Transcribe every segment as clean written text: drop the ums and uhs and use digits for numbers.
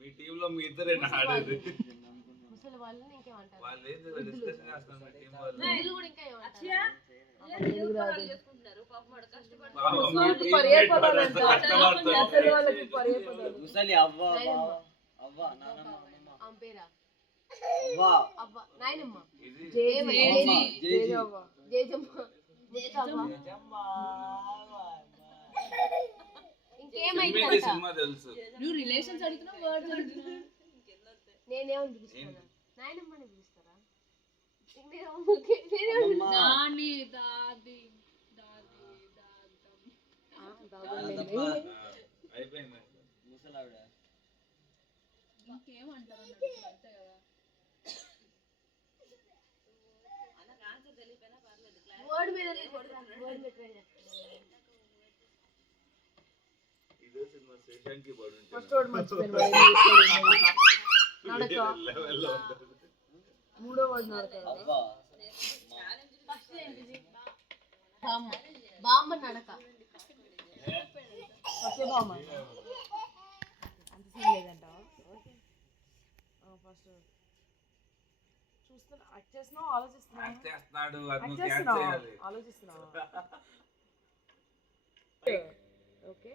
మీ team లో మీ ఇద్దరే ఆడేది. వాళ్ళు ఏంటి డిస్కషన్ చేస్తున్నారు మీ టీం వాళ్ళు. ముసలి అవ్వ అవ్వ నానమ్మ అవ్వ అవ్వ నాయనమ్మ జేజమ్మ ఇంకేమైంది సినిమా తెలుసు. నువ్వు రిలేషన్స్ అడుగుతున్నావు, వర్డ్స్ అడుగుతున్నావు. నేనేమని పిలుస్తానా? నాయనమ్మని పిలుస్తారా? నాని దాది అయిపోయింది. ముసలావిడ ఇంకేమంటారు అంతే కదా. వర్డ్ మీద ఇదే సినిమా శేషాంకి పడి ఉంటుంది. ఫస్ట్ వర్డ్ మర్చిపోయాను. నడక మూడో వర్డ్ నడక. అవ్వ ఫస్ట్ ఏంటిది? బామ్మ. బామ్మ నడక. ఫస్ట్ బామ్మ అంత సీన్ లేదంటావా? ఫస్ట్ చూస్తున్నా యాక్ట్ చేస్తున్నావు ఆలోచిస్తున్నావు. యాక్ట్ చేస్తున్నాడు అది నువ్వు క్యాచ్ చేయాలి. ఆలోచిస్తున్నావా? ఓకే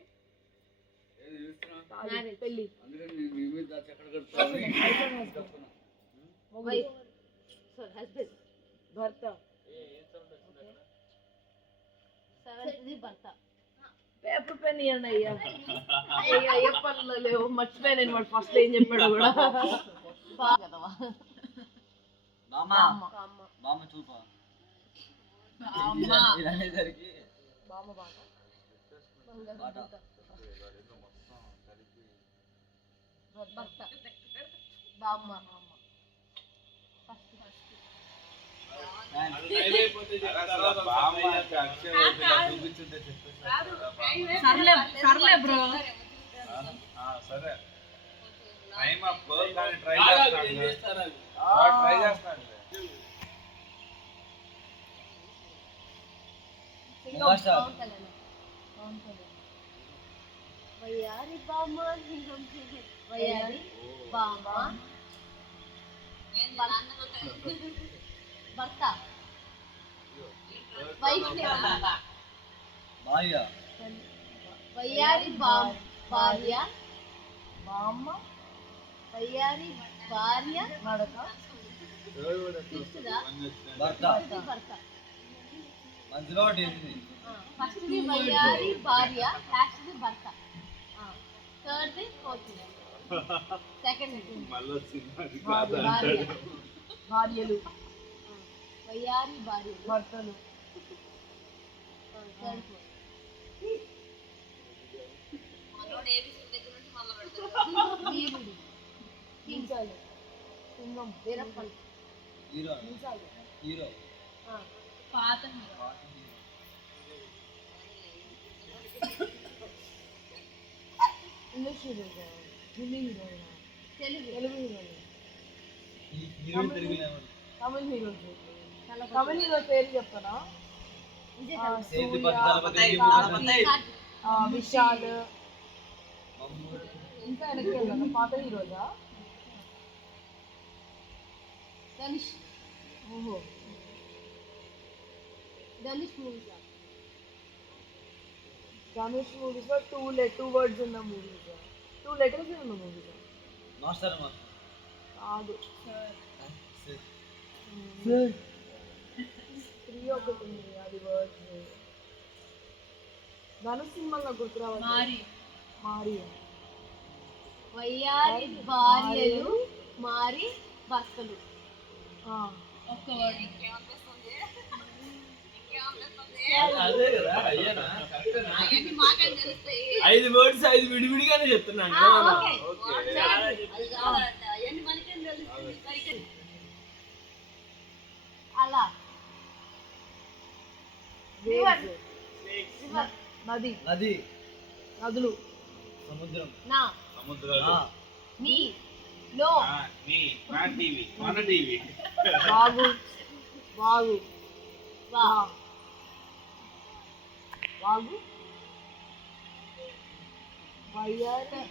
ఏది చూస్తున్నా? మ్యారేజ్ పెళ్లి. అందుకని నీ మీద చక్కెర కడుతున్నాను. వైఫ్ సారీ హస్బెండ్ భర్త. సెవెంత్ది భర్త. పేపర్ పెన్ ఇవ్వండి అయ్యా. అయ్యా ఏ పనులు లేవు మర్చిపోయాను నేను. వాడు ఫస్ట్ ఏం చెప్పాడు కూడా. బామ్మ చూప అనేసరికి బామ్మ బాట భర్త బామ్మ సర్లే బ్రో. సరే టైం అప్ కానీ ట్రై చేస్తాను. వయ్యారి బామ్మ వయ్యారి బామ్మ భర్త వైఫ్ భార్య వయ్యారి భార్య బామ్మ వయ్యారి భార్య నడక భర్త మధ్యలో ఫస్ట్ది వయ్యారి భార్య, లాస్ట్ది భర్త, థర్డ్ది ఫోర్త్, సెకండ్ భార్యలు వయ్యారి భార్య భర్తలు థర్డ్ వీరుడు కించాలు సింగం వీరప్పన్ హీరో పాత English heroine, Hindi heroine, Telugu heroine, Tamil heroine. Tamil hero పేరు చెప్తానా? విశాల్. ఇంకా వెనక్కి వెళ్ళాను. పాత హీరోజా? ధనుష్. ఓహో ధనుష్ మూవీస్. ధనుష్ మూవీస్ లో టూ వర్డ్స్ ఉన్న మూవీస్, 2 letters ఉన్న మూవీస్. కాదు త్రీ ఒకటి ఉంది అది వర్డ్స్. ధనుష్ సినిమాలో గుర్తు రావాలి. మారి వయ్యారి భార్యలు మారి భర్తలు. ఒక్క వర్డ్. 5 words 5 విడివిడిగానే చెప్తున్నాను. అలా నది నదులు సముద్రం సముద్రాలు నీ లో నీ నా టీవీ మన టీవీ వాగు వాగు వా వాగు వయ్యారి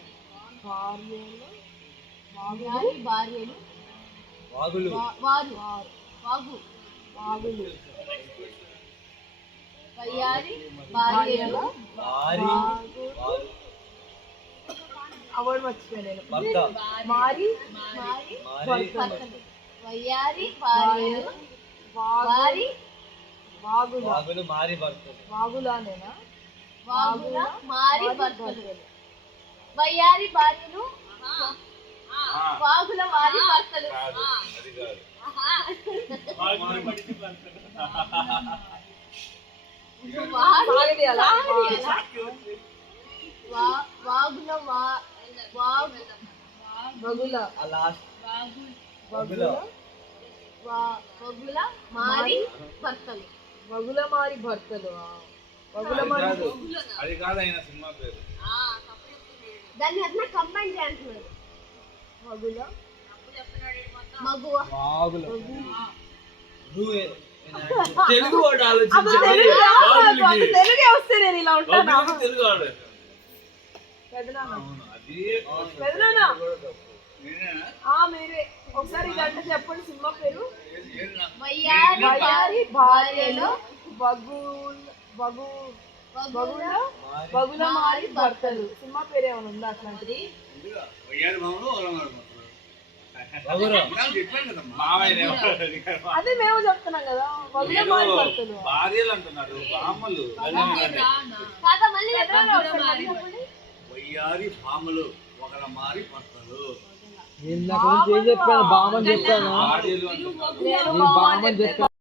భార్యలు వారి భార్యలు వాగులు వారు వాగు వాగులు వయ్యారి భార్యలు వారి వాగు అవార్డు మర్చిపోయాను నేను భర్త మారి మారి మారి భర్తలు వయ్యారి భార్యలు వాగు వారి వాగుల వాగులు మారి భర్తలు వాగులానేనా వాగుల మారి భర్తలు వయ్యారి భార్యలు వాగుల వారి భర్తలు కాదు అది కాదు సాగది అలా వాగుల వాగు వగుల ఆ లాస్ట్ వగుల వగుల మారి భర్తలు వగుల మారి భర్తలు వగుల అది మారి కాదు అది కాదు ఆయన సినిమా పేరు దాన్ని అట్లా కంబైన్ చేస్తున్నారు వగుల మగువ వాగులు నువ్వే తెలుగు వాడు ఆలోచించండి తెలుగు తెలుగే వస్తే నేను ఇలా ఉంటానా తెలుగు వాడు పెదనాన్న అవును అది పెదనాన్న నేనేనా? మీరే ఒకసారి ఇదంతా చెప్పండి సినిమా పేరు వయ్యారి వయ్యారి భార్యలు వగుల వగు వగుల వగుల మారి భర్తలు సినిమా పేరు ఏమైనా ఉందా అట్లాంటిది వయ్యారి మామూలు వరంగల్ వగురు మామయ్య అదే మేము చెప్తున్నాం కదా వగుల మారి భర్తలు భార్యలు అంటున్నాడు బామ్మలు కాక మళ్ళీ వయ్యారి భామలు ఒకల మారి భర్తలు నిన్న గురించి ఏం చెప్పాను బామని చెప్పాను భార్యలు అంటున్నాడు నేను బామని చెప్పాను